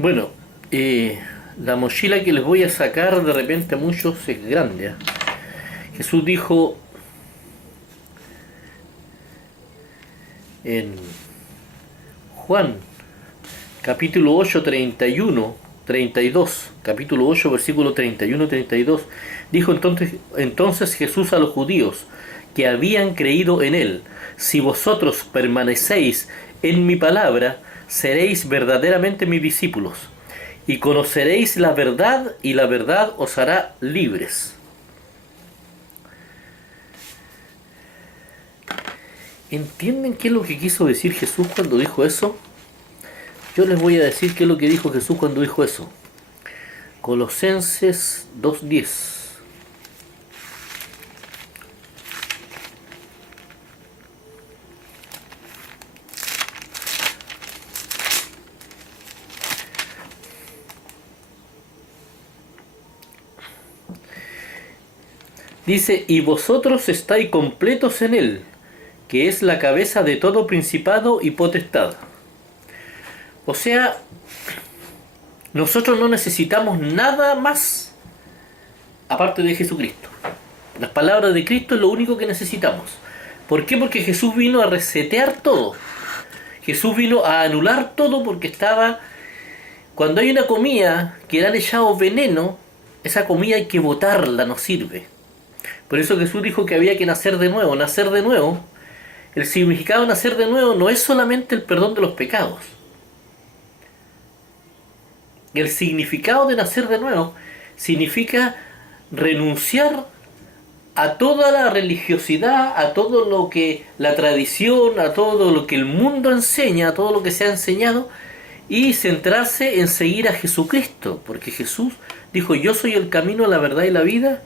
Bueno, la mochila que les voy a sacar de repente a muchos es grande, ¿eh? Jesús dijo en Juan capítulo 8, 31, 32, capítulo 8, versículo 31, 32, dijo entonces Jesús a los judíos que habían creído en él: si vosotros permanecéis en mi palabra, seréis verdaderamente mis discípulos, y conoceréis la verdad, y la verdad os hará libres. ¿Entienden qué es lo que quiso decir Jesús cuando dijo eso? Yo les voy a decir qué es lo que dijo Jesús cuando dijo eso. Colosenses 2:10. Dice: y vosotros estáis completos en él, que es la cabeza de todo principado y potestad. O sea, nosotros no necesitamos nada más aparte de Jesucristo. Las palabras de Cristo es lo único que necesitamos. ¿Por qué? Porque Jesús vino a resetear todo. Jesús vino a anular todo, porque estaba... Cuando hay una comida que le han echado veneno, esa comida hay que botarla, no sirve. Por eso Jesús dijo que había que nacer de nuevo. Nacer de nuevo, el significado de nacer de nuevo no es solamente el perdón de los pecados. El significado de nacer de nuevo significa renunciar a toda la religiosidad, a todo lo que la tradición, a todo lo que el mundo enseña, a todo lo que se ha enseñado, y centrarse en seguir a Jesucristo, porque Jesús dijo: yo soy el camino, la verdad y la vida,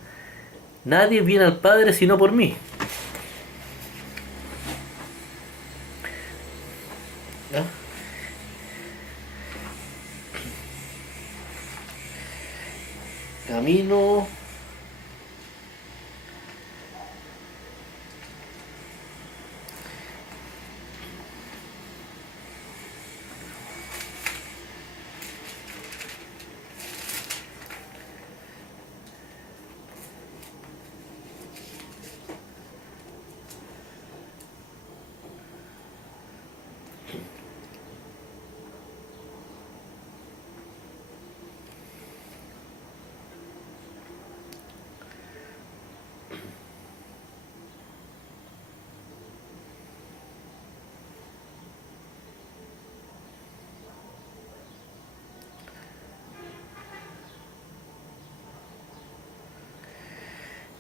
nadie viene al Padre sino por mí. ¿No? Camino,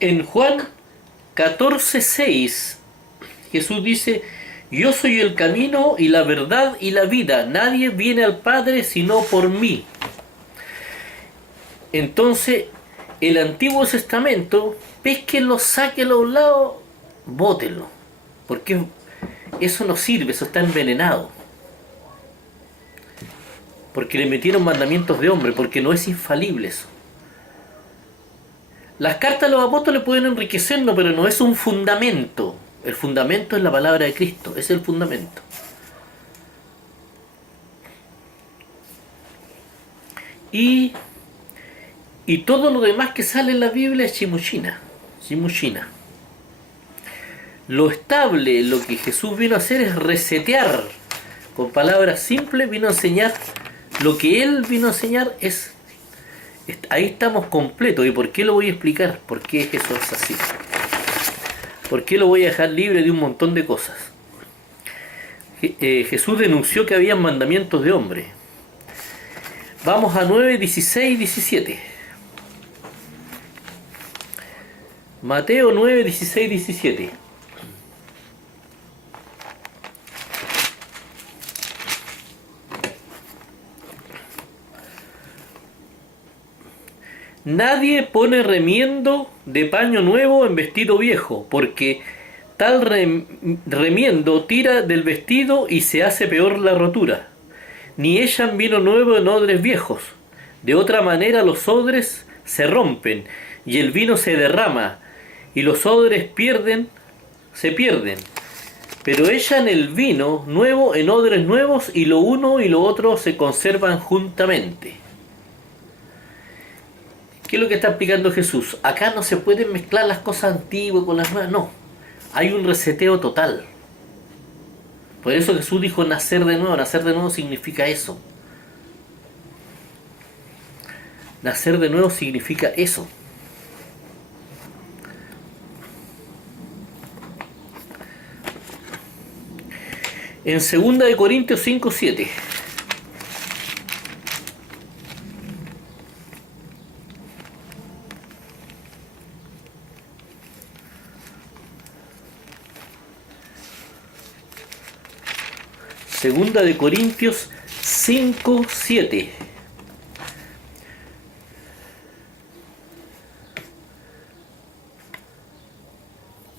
en Juan 14:6, Jesús dice: yo soy el camino y la verdad y la vida, nadie viene al Padre sino por mí. Entonces, el Antiguo Testamento, pésquenlo, sáquenlo a un lado, bótenlo, porque eso no sirve, eso está envenenado, porque le metieron mandamientos de hombre, porque no es infalible eso. Las cartas de los apóstoles pueden enriquecernos, pero no es un fundamento. El fundamento es la palabra de Cristo, ese es el fundamento. Y todo lo demás que sale en la Biblia es chimuchina. Lo estable, lo que Jesús vino a hacer es resetear. Con palabras simples vino a enseñar. Lo que Él vino a enseñar es... Ahí estamos completos. ¿Y por qué lo voy a explicar? ¿Por qué eso es así? ¿Por qué lo voy a dejar libre de un montón de cosas? Jesús denunció que había mandamientos de hombre. Vamos a 9, 16, 17. Mateo 9, 16, 17. Nadie pone remiendo de paño nuevo en vestido viejo, porque tal remiendo tira del vestido y se hace peor la rotura. Ni echan vino nuevo en odres viejos. De otra manera los odres se rompen y el vino se derrama y los odres se pierden. pero echan el vino nuevo en odres nuevos y lo uno y lo otro se conservan juntamente. ¿Qué es lo que está explicando Jesús? Acá no se pueden mezclar las cosas antiguas con las nuevas, no. Hay un reseteo total. Por eso Jesús dijo nacer de nuevo. Nacer de nuevo significa eso. Nacer de nuevo significa eso. En 2 Corintios 5:7. Segunda de Corintios 5:7.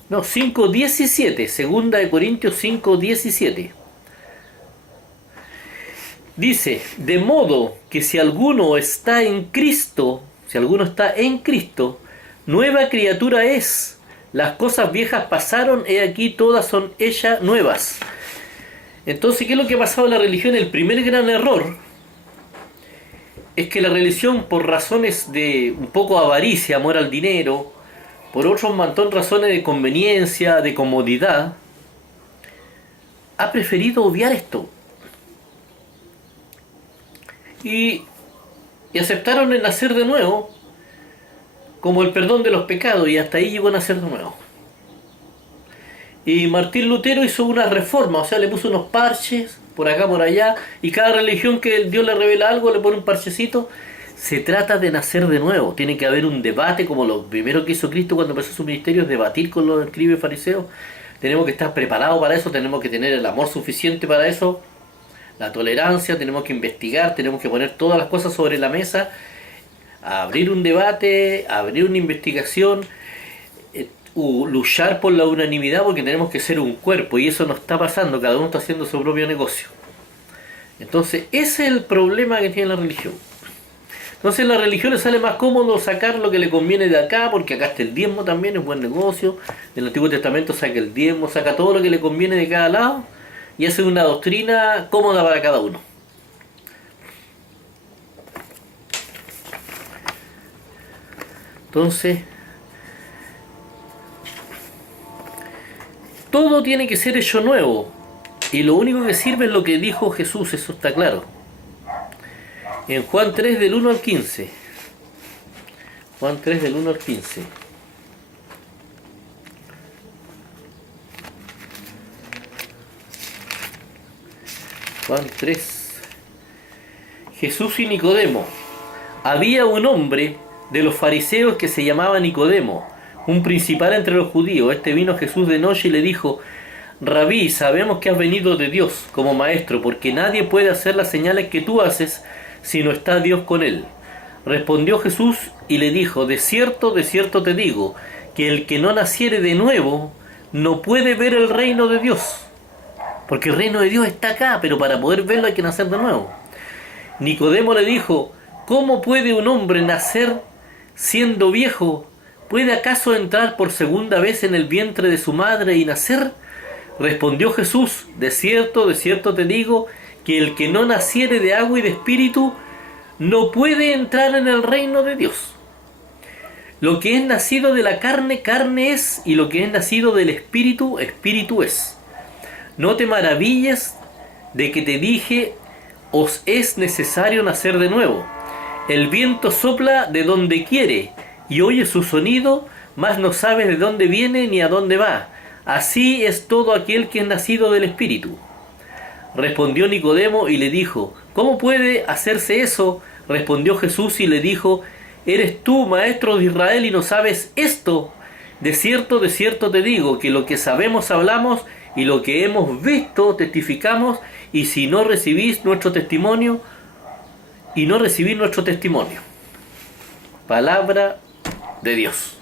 No, 5:17. Segunda de Corintios 5:17. Dice, de modo que si alguno está en Cristo, nueva criatura es. Las cosas viejas pasaron, he aquí todas son ellas nuevas. Entonces, ¿qué es lo que ha pasado en la religión? El primer gran error es que la religión, por razones de un poco avaricia, amor al dinero, por otro montón de razones de conveniencia, de comodidad, ha preferido obviar esto. Y aceptaron el nacer de nuevo como el perdón de los pecados, y hasta ahí llegó a nacer de nuevo. Y Martín Lutero hizo una reforma, o sea, le puso unos parches por acá, por allá, y cada religión que Dios le revela algo le pone un parchecito. Se trata de nacer de nuevo. Tiene que haber un debate, como lo primero que hizo Cristo cuando empezó su ministerio, es debatir con los escribas y fariseos. Tenemos que estar preparados para eso, tenemos que tener el amor suficiente para eso, la tolerancia, tenemos que investigar, tenemos que poner todas las cosas sobre la mesa, abrir un debate, abrir una investigación, luchar por la unanimidad, porque tenemos que ser un cuerpo, y eso no está pasando, cada uno está haciendo su propio negocio. Entonces ese es el problema que tiene la religión. Entonces a la religión le sale más cómodo sacar lo que le conviene de acá, porque acá está el diezmo también, es buen negocio. En el Antiguo Testamento saca el diezmo, saca todo lo que le conviene de cada lado, y hace una doctrina cómoda para cada uno. Entonces, todo tiene que ser hecho nuevo, y lo único que sirve es lo que dijo Jesús, eso está claro. En Juan 3 del 1 al 15. Juan 3 del 1 al 15. Juan 3. Jesús y Nicodemo. Había un hombre de los fariseos que se llamaba Nicodemo, un principal entre los judíos. Este vino a Jesús de noche y le dijo: Rabí, sabemos que has venido de Dios como maestro, porque nadie puede hacer las señales que tú haces si no está Dios con él. Respondió Jesús y le dijo: de cierto te digo, que el que no naciere de nuevo no puede ver el reino de Dios. Porque el reino de Dios está acá, pero para poder verlo hay que nacer de nuevo. Nicodemo le dijo: ¿cómo puede un hombre nacer siendo viejo? ¿Puede acaso entrar por segunda vez en el vientre de su madre y nacer? Respondió Jesús: de cierto te digo, que el que no naciere de agua y de espíritu no puede entrar en el reino de Dios. Lo que es nacido de la carne, carne es, y lo que es nacido del espíritu, espíritu es. No te maravilles de que te dije: os es necesario nacer de nuevo. El viento sopla de donde quiere, y oyes su sonido, mas no sabes de dónde viene ni a dónde va. Así es todo aquel que es nacido del espíritu. Respondió Nicodemo y le dijo: ¿cómo puede hacerse eso? Respondió Jesús y le dijo: ¿eres tú, maestro de Israel, y no sabes esto? De cierto te digo, que lo que sabemos hablamos, y lo que hemos visto testificamos, y si no recibís nuestro testimonio, Palabra de Dios.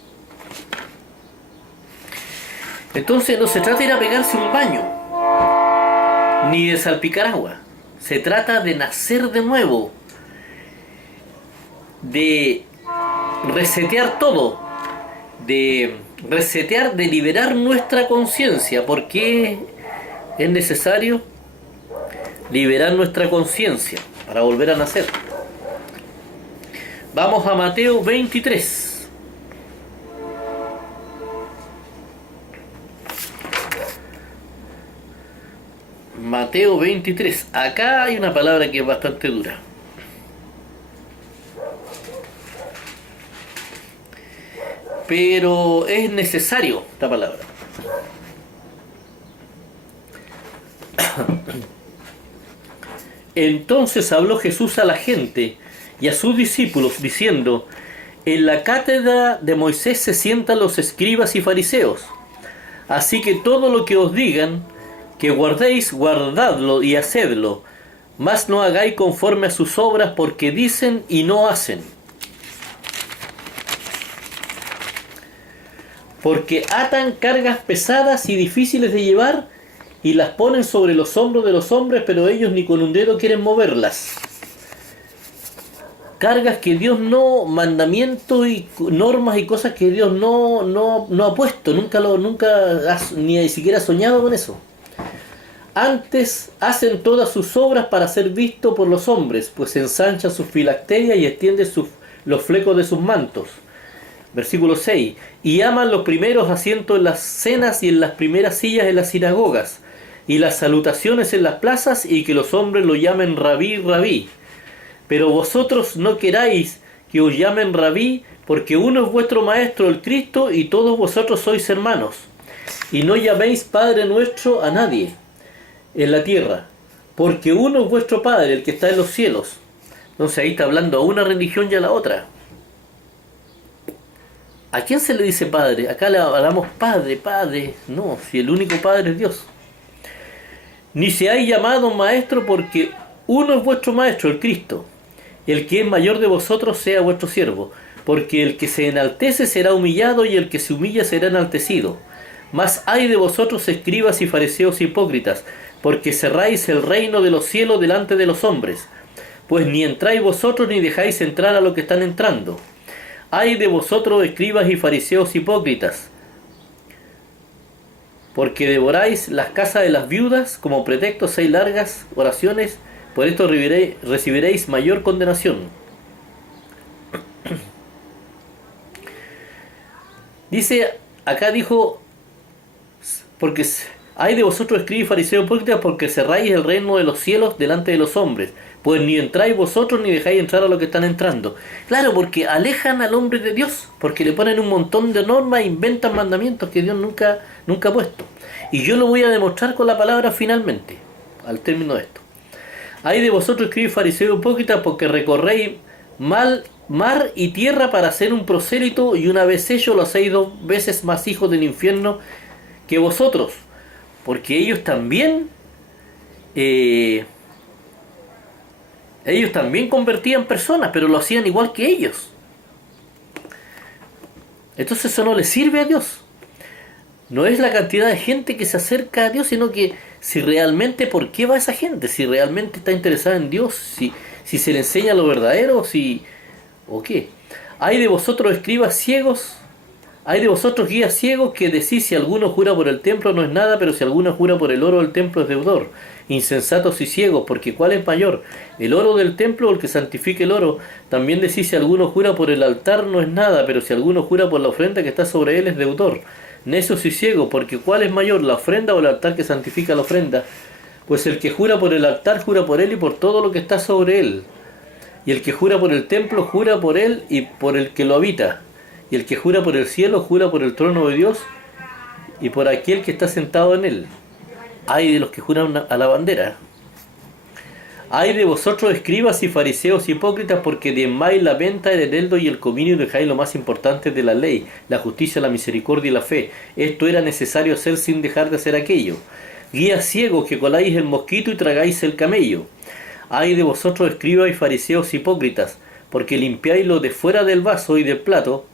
Entonces no se trata de ir a pegarse un baño, ni de salpicar agua. Se trata de nacer de nuevo, de resetear todo, de liberar nuestra conciencia, porque es necesario liberar nuestra conciencia para volver a nacer. Vamos a Mateo 23. Mateo 23. Acá hay una palabra que es bastante dura. Pero es necesario esta palabra. Entonces habló Jesús a la gente y a sus discípulos, diciendo: en la cátedra de Moisés se sientan los escribas y fariseos. Así que todo lo que os digan que guardéis, guardadlo y hacedlo, mas no hagáis conforme a sus obras, porque dicen y no hacen. Porque atan cargas pesadas y difíciles de llevar y las ponen sobre los hombros de los hombres, pero ellos ni con un dedo quieren moverlas. Cargas que Dios no, mandamientos y normas y cosas que Dios no ha puesto, nunca ni siquiera ha soñado con eso. Antes hacen todas sus obras para ser visto por los hombres, pues ensanchan sus filacterias y extienden los flecos de sus mantos. Versículo 6. Y aman los primeros asientos en las cenas y en las primeras sillas en las sinagogas, y las salutaciones en las plazas, y que los hombres lo llamen rabí, rabí. Pero vosotros no queráis que os llamen rabí, porque uno es vuestro maestro, el Cristo, y todos vosotros sois hermanos. Y no llaméis Padre nuestro a nadie en la tierra, porque uno es vuestro Padre, el que está en los cielos. Entonces ahí está hablando a una religión y a la otra. ¿A quién se le dice Padre? Acá le hablamos Padre, Padre. No, si el único Padre es Dios. Ni seáis llamados maestro, porque uno es vuestro maestro, el Cristo. El que es mayor de vosotros sea vuestro siervo, porque el que se enaltece será humillado, y el que se humilla será enaltecido. Mas ay de vosotros, escribas y fariseos hipócritas, porque cerráis el reino de los cielos delante de los hombres, pues ni entráis vosotros ni dejáis entrar a los que están entrando. Ay de vosotros, escribas y fariseos hipócritas, porque devoráis las casas de las viudas, como pretexto hacéis largas oraciones, por esto recibiréis mayor condenación. Dice, acá dijo, porque hay de vosotros, escribas y fariseos hipócritas, porque cerráis el reino de los cielos delante de los hombres, pues ni entráis vosotros ni dejáis entrar a los que están entrando. Claro, porque alejan al hombre de Dios, porque le ponen un montón de normas e inventan mandamientos que Dios nunca ha puesto. Y yo lo voy a demostrar con la palabra finalmente, al término de esto. Hay de vosotros, escribas y fariseos hipócritas, porque recorréis mar y tierra para hacer un prosélito, y una vez hecho lo hacéis 2 veces más hijos del infierno que vosotros, porque ellos también convertían personas, pero lo hacían igual que ellos. Entonces eso no le sirve a Dios. No es la cantidad de gente que se acerca a Dios, sino que si realmente, ¿por qué va esa gente? Si realmente está interesada en Dios, si se le enseña lo verdadero, o qué. Hay de vosotros, escribas ciegos, hay de vosotros, guías ciegos, que decís: si alguno jura por el templo no es nada, pero si alguno jura por el oro del templo es deudor. Insensatos y ciegos, porque ¿cuál es mayor, el oro del templo o el que santifica el oro? También decís: si alguno jura por el altar no es nada, pero si alguno jura por la ofrenda que está sobre él es deudor. Necios y ciegos, porque ¿cuál es mayor, la ofrenda o el altar que santifica la ofrenda? Pues el que jura por el altar jura por él y por todo lo que está sobre él. Y el que jura por el templo jura por él y por el que lo habita. Y el que jura por el cielo jura por el trono de Dios y por aquel que está sentado en él. Ay de los que juran a la bandera. Ay de vosotros, escribas y fariseos hipócritas, porque diezmáis la venta, el eneldo y el cominio, y dejáis lo más importante de la ley, la justicia, la misericordia y la fe. Esto era necesario hacer sin dejar de hacer aquello. Guías ciegos, que coláis el mosquito y tragáis el camello. Ay de vosotros, escribas y fariseos hipócritas, porque limpiáis lo de fuera del vaso y del plato,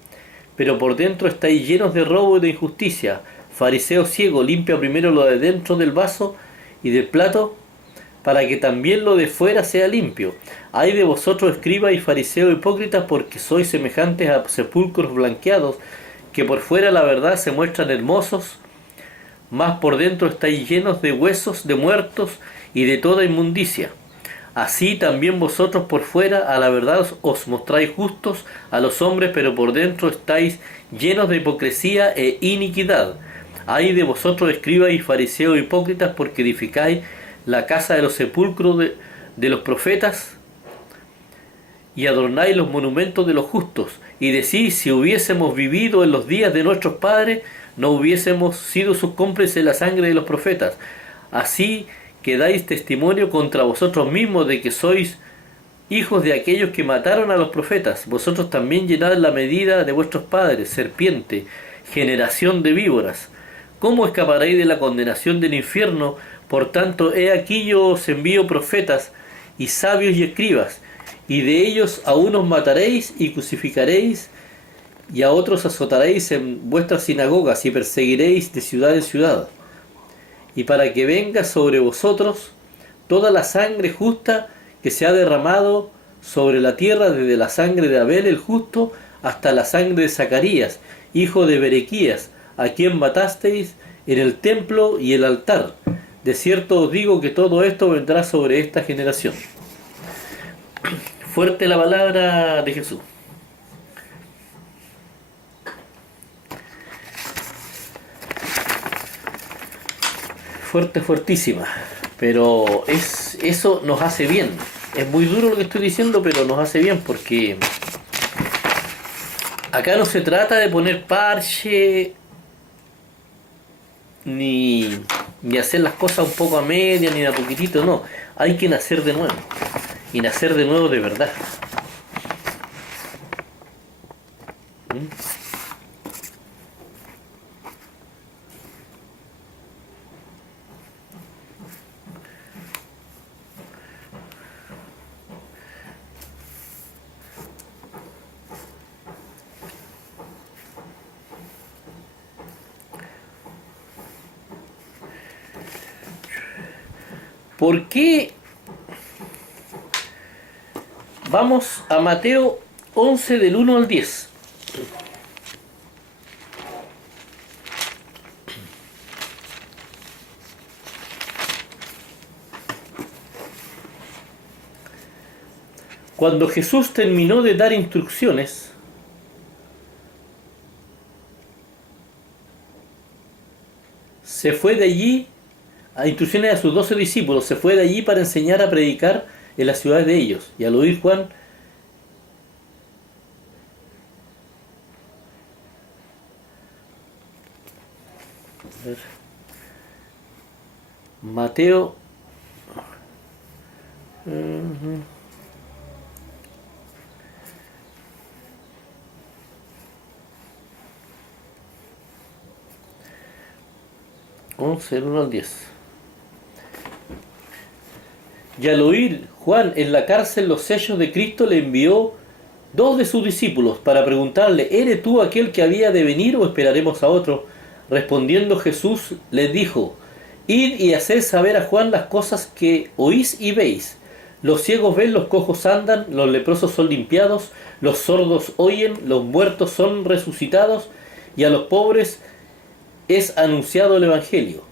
pero por dentro estáis llenos de robo y de injusticia. Fariseo ciego, limpia primero lo de dentro del vaso y del plato, para que también lo de fuera sea limpio. Ay de vosotros, escribas y fariseos hipócritas, porque sois semejantes a sepulcros blanqueados, que por fuera la verdad se muestran hermosos, mas por dentro estáis llenos de huesos de muertos y de toda inmundicia. Así también vosotros por fuera a la verdad os mostráis justos a los hombres, pero por dentro estáis llenos de hipocresía e iniquidad. Ay de vosotros, escribas y fariseos hipócritas, porque edificáis la casa de los sepulcros de los profetas y adornáis los monumentos de los justos, y decís: si hubiésemos vivido en los días de nuestros padres, no hubiésemos sido sus cómplices en la sangre de los profetas. Así que dais testimonio contra vosotros mismos de que sois hijos de aquellos que mataron a los profetas. Vosotros también llenad la medida de vuestros padres, serpiente, generación de víboras. ¿Cómo escaparéis de la condenación del infierno? Por tanto, he aquí yo os envío profetas y sabios y escribas, y de ellos a unos mataréis y crucificaréis, y a otros azotaréis en vuestras sinagogas, y perseguiréis de ciudad en ciudad. Y para que venga sobre vosotros toda la sangre justa que se ha derramado sobre la tierra, desde la sangre de Abel el justo hasta la sangre de Zacarías, hijo de Berequías, a quien matasteis en el templo y el altar. De cierto os digo que todo esto vendrá sobre esta generación. Fuerte la palabra de Jesús. Fuerte, fuertísima. Pero eso nos hace bien. Es muy duro lo que estoy diciendo, pero nos hace bien, porque acá no se trata de poner parche ni hacer las cosas un poco a media ni de a poquitito, no. Hay que nacer de nuevo. Y nacer de nuevo de verdad. ¿Por qué? Vamos a Mateo 11 del 1 al 10. Cuando Jesús terminó de dar instrucciones, se fue de allí, a instrucciones a sus 12 discípulos, se fue de allí para enseñar a predicar en las ciudades de ellos. Y al oír Juan, Mateo 11, del 1 al 10. Y al oír Juan en la cárcel los sellos de Cristo, le envió 2 de sus discípulos para preguntarle: ¿eres tú aquel que había de venir o esperaremos a otro? Respondiendo Jesús les dijo: id y haced saber a Juan las cosas que oís y veis. Los ciegos ven, los cojos andan, los leprosos son limpiados, los sordos oyen, los muertos son resucitados, y a los pobres es anunciado el Evangelio.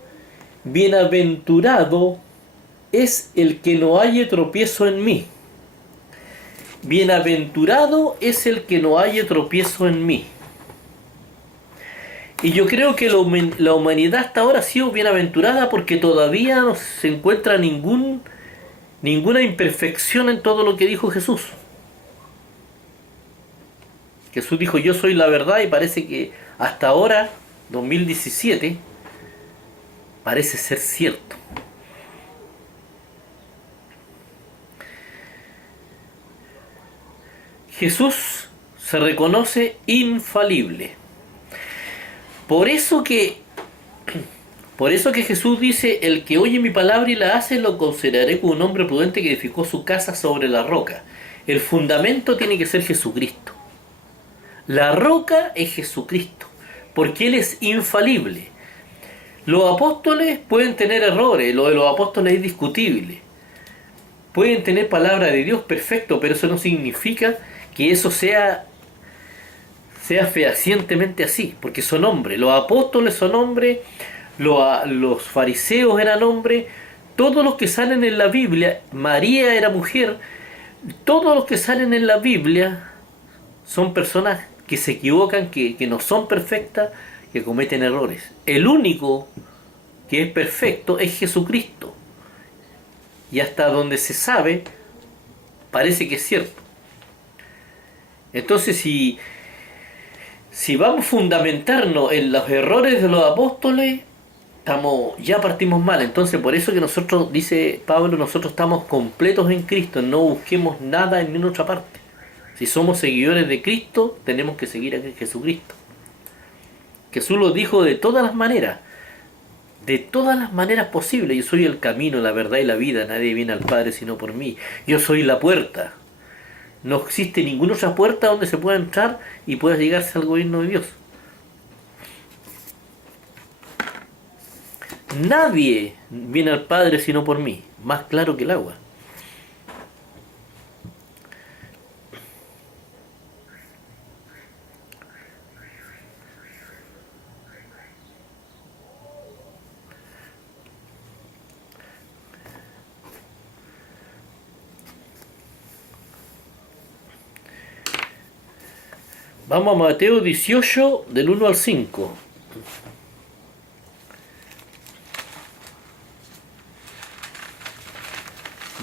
Bienaventurado es el que no halle tropiezo en mí. Bienaventurado es el que no halle tropiezo en mí. Y yo creo que la humanidad hasta ahora ha sido bienaventurada, porque todavía no se encuentra ninguna imperfección en todo lo que dijo Jesús. Jesús dijo: yo soy la verdad, y parece que hasta ahora, 2017, parece ser cierto. Jesús se reconoce infalible. Por eso que Jesús dice: el que oye mi palabra y la hace, lo consideraré como un hombre prudente que edificó su casa sobre la roca. El fundamento tiene que ser Jesucristo. La roca es Jesucristo, porque Él es infalible. Los apóstoles pueden tener errores, lo de los apóstoles es discutible. Pueden tener palabra de Dios perfecto, pero eso no significa que eso sea fehacientemente así, porque son hombres. Los apóstoles son hombres, los fariseos eran hombres, todos los que salen en la Biblia, María era mujer, todos los que salen en la Biblia son personas que se equivocan, que no son perfectas, que cometen errores. El único que es perfecto es Jesucristo. Y hasta donde se sabe, parece que es cierto. Entonces, si vamos a fundamentarnos en los errores de los apóstoles, ya partimos mal. Entonces, por eso que nosotros, dice Pablo, nosotros estamos completos en Cristo, no busquemos nada en ninguna otra parte. Si somos seguidores de Cristo, tenemos que seguir a Jesucristo. Jesús lo dijo de todas las maneras posibles. Yo soy el camino, la verdad y la vida, nadie viene al Padre sino por mí. Yo soy la puerta. No existe ninguna otra puerta donde se pueda entrar y pueda llegarse al gobierno de Dios. Nadie viene al Padre sino por mí, más claro que el agua. Vamos a Mateo 18, del 1 al 5.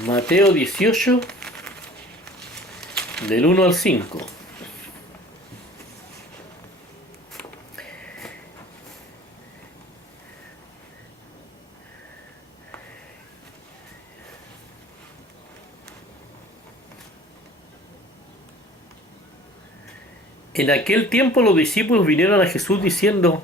Mateo 18, del 1 al 5. En aquel tiempo los discípulos vinieron a Jesús diciendo: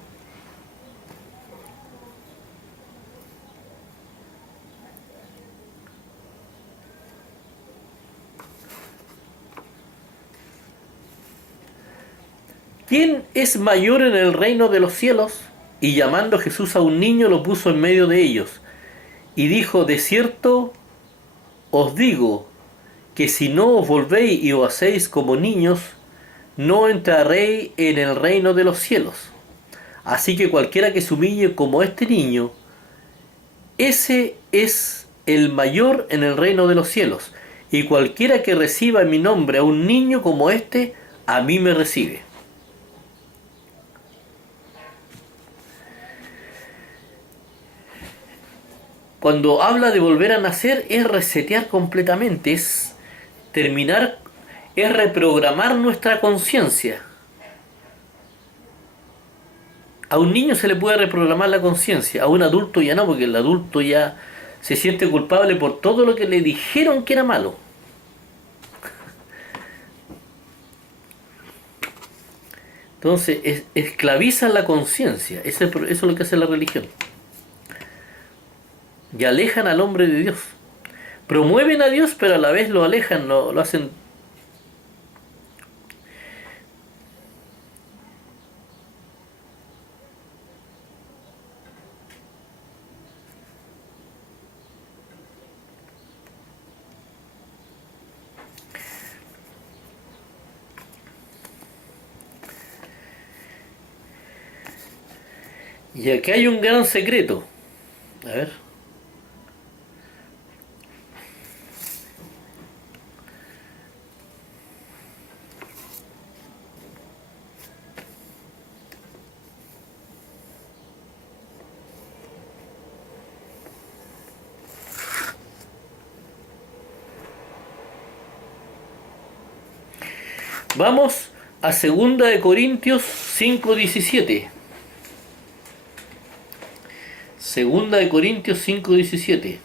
¿quién es mayor en el reino de los cielos? Y llamando Jesús a un niño lo puso en medio de ellos. Y dijo: de cierto os digo que si no os volvéis y os hacéis como niños, no entraréis en el reino de los cielos. Así que cualquiera que se humille como este niño, ese es el mayor en el reino de los cielos. Y cualquiera que reciba en mi nombre a un niño como este, a mí me recibe. Cuando habla de volver a nacer, es resetear completamente, es terminar, es reprogramar nuestra conciencia. A un niño se le puede reprogramar la conciencia, a un adulto ya no, porque el adulto ya se siente culpable por todo lo que le dijeron que era malo. Entonces, esclavizan la conciencia, eso es lo que hace la religión. Y alejan al hombre de Dios. Promueven a Dios, pero a la vez lo alejan, lo hacen. Y aquí hay un gran secreto. A ver. Vamos a 2 Corintios 5:17. 2 Corintios 5:17.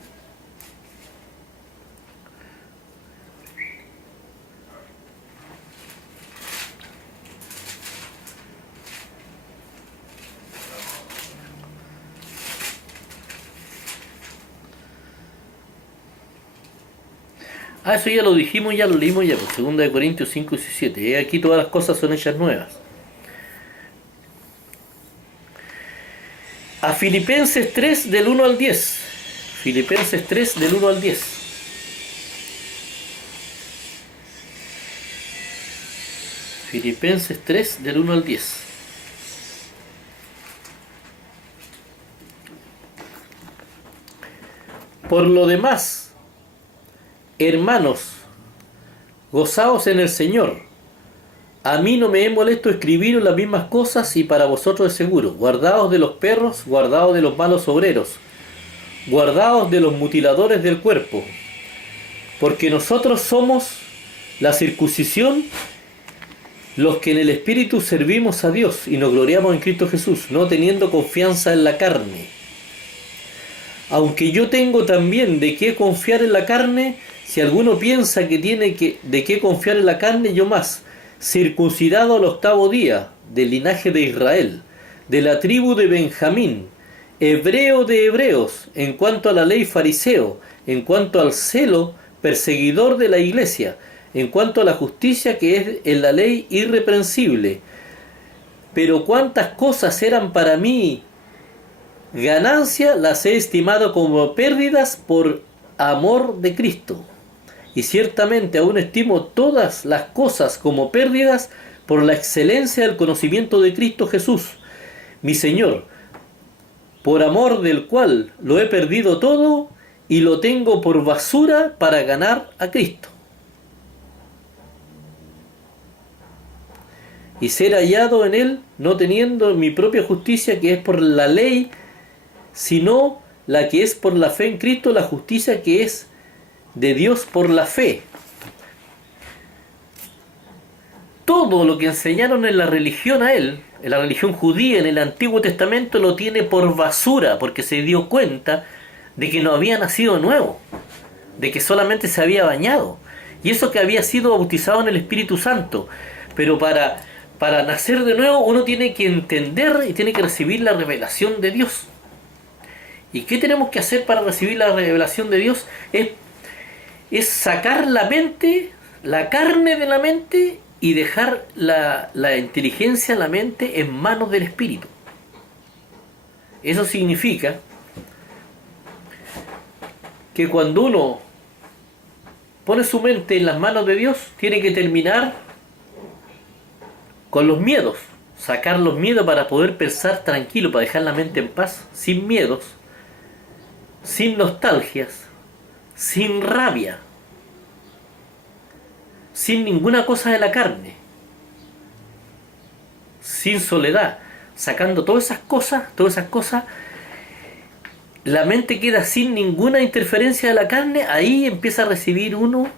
Eso ya lo dijimos, ya lo leímos ya, pues 2 Corintios 5:17. Aquí todas las cosas son hechas nuevas. A Filipenses 3 del 1 al 10. Filipenses 3 del 1 al 10. Filipenses 3 del 1 al 10. Por lo demás, hermanos, gozaos en el Señor. A mí no me es molesto escribiros las mismas cosas, y para vosotros es seguro. Guardaos de los perros, guardaos de los malos obreros, guardaos de los mutiladores del cuerpo, porque nosotros somos la circuncisión, los que en el Espíritu servimos a Dios y nos gloriamos en Cristo Jesús, no teniendo confianza en la carne. Aunque yo tengo también de qué confiar en la carne, si alguno piensa que tiene de qué confiar en la carne, yo más, circuncidado al 8º día, del linaje de Israel, de la tribu de Benjamín, hebreo de hebreos, en cuanto a la ley fariseo, en cuanto al celo, perseguidor de la iglesia, en cuanto a la justicia que es en la ley irreprensible. Pero cuántas cosas eran para mí ganancia, las he estimado como pérdidas por amor de Cristo. Y ciertamente aún estimo todas las cosas como pérdidas por la excelencia del conocimiento de Cristo Jesús, mi Señor, por amor del cual lo he perdido todo y lo tengo por basura para ganar a Cristo, y ser hallado en él, no teniendo mi propia justicia que es por la ley, sino la que es por la fe en Cristo, la justicia que es de Dios por la fe. Todo lo que enseñaron en la religión a él, en la religión judía, en el Antiguo Testamento, lo tiene por basura, porque se dio cuenta de que no había nacido nuevo, de que solamente se había bañado, y eso que había sido bautizado en el Espíritu Santo. Pero para nacer de nuevo uno tiene que entender y tiene que recibir la revelación de Dios. ¿Y qué tenemos que hacer para recibir la revelación de Dios? Es sacar la mente, la carne de la mente, y dejar la inteligencia, la mente, en manos del Espíritu. Eso significa que cuando uno pone su mente en las manos de Dios, tiene que terminar con los miedos, sacar los miedos para poder pensar tranquilo, para dejar la mente en paz, sin miedos, sin nostalgias, sin rabia, sin ninguna cosa de la carne, sin soledad, sacando todas esas cosas, la mente queda sin ninguna interferencia de la carne. Ahí empieza a recibir uno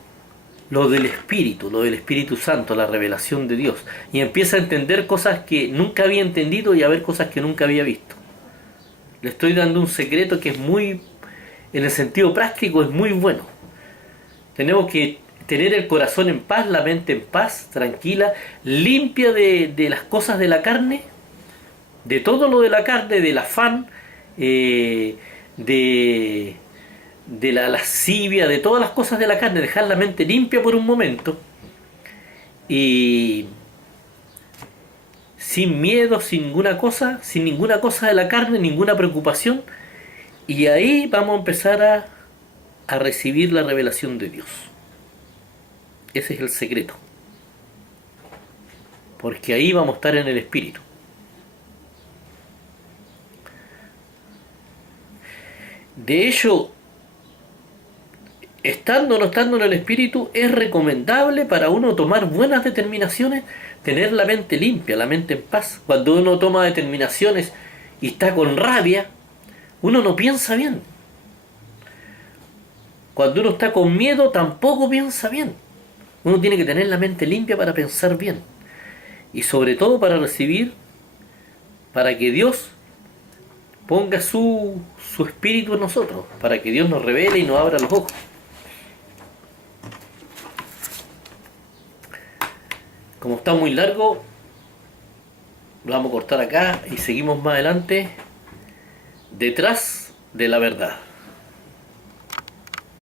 lo del Espíritu Santo, la revelación de Dios, y empieza a entender cosas que nunca había entendido y a ver cosas que nunca había visto. Le estoy dando un secreto que es muy, en el sentido práctico, es muy bueno. Tenemos que tener el corazón en paz, la mente en paz, tranquila, limpia de las cosas de la carne, de todo lo de la carne, del afán, de la lascivia, de todas las cosas de la carne, dejar la mente limpia por un momento, y sin miedo, sin ninguna cosa de la carne, ninguna preocupación, y ahí vamos a empezar a recibir la revelación de Dios. Ese es el secreto, porque ahí vamos a estar en el Espíritu. De hecho, estando o no estando en el Espíritu, es recomendable para uno tomar buenas determinaciones, tener la mente limpia, la mente en paz. Cuando uno toma determinaciones y está con rabia, uno no piensa bien. Cuando uno está con miedo, tampoco piensa bien. Uno tiene que tener la mente limpia para pensar bien. Y sobre todo para recibir, para que Dios ponga su espíritu en nosotros, para que Dios nos revele y nos abra los ojos. Como está muy largo, lo vamos a cortar acá y seguimos más adelante, detrás de la verdad.